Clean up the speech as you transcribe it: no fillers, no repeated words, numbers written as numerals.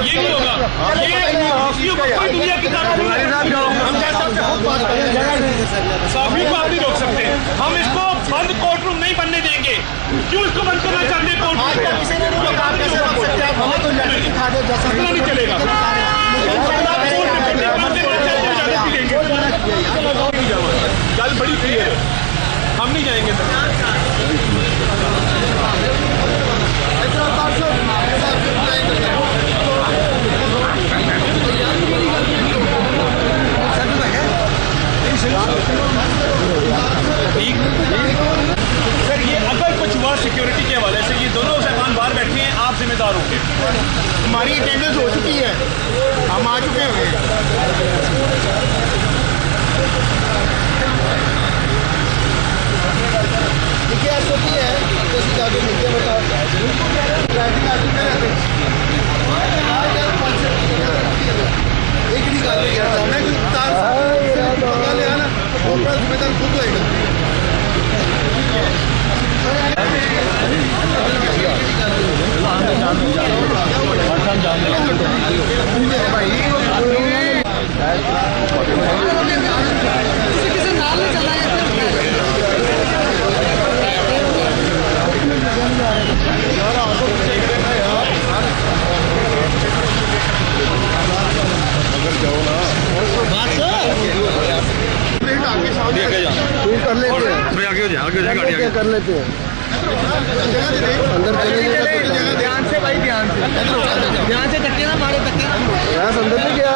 ये नहीं होगा, कोई दुनिया की साफियों को आप नहीं रोक सकते। हम इसको बंद कोर्ट रूम नहीं बनने देंगे। क्यों इसको बंद करना चाहते हैं? कोर्ट नहीं चलेगा। गल बड़ी क्लियर है, हम नहीं जाएंगे सर। सर ये अगर कुछ हुआ सिक्योरिटी के हवाले से, ये दोनों सामान बाहर बैठे हैं, आप जिम्मेदार होंगे। हमारी अटेंडेंस हो चुकी है, हम आ चुके हैं। देखिए SOP है, जैसे जाके देखिए बताओ ट्रैफिक आदमी में रहते एक ही निकाल के जाना है, तार पकड़ ले आना, ऊपर जिम्मेदार खुद होएगा। कर लेते हैं, आगे कर लेते हैं अंदर ध्यान से भाई, ध्यान से धक्के ना मारे, धक्के ना अंदर नहीं गया।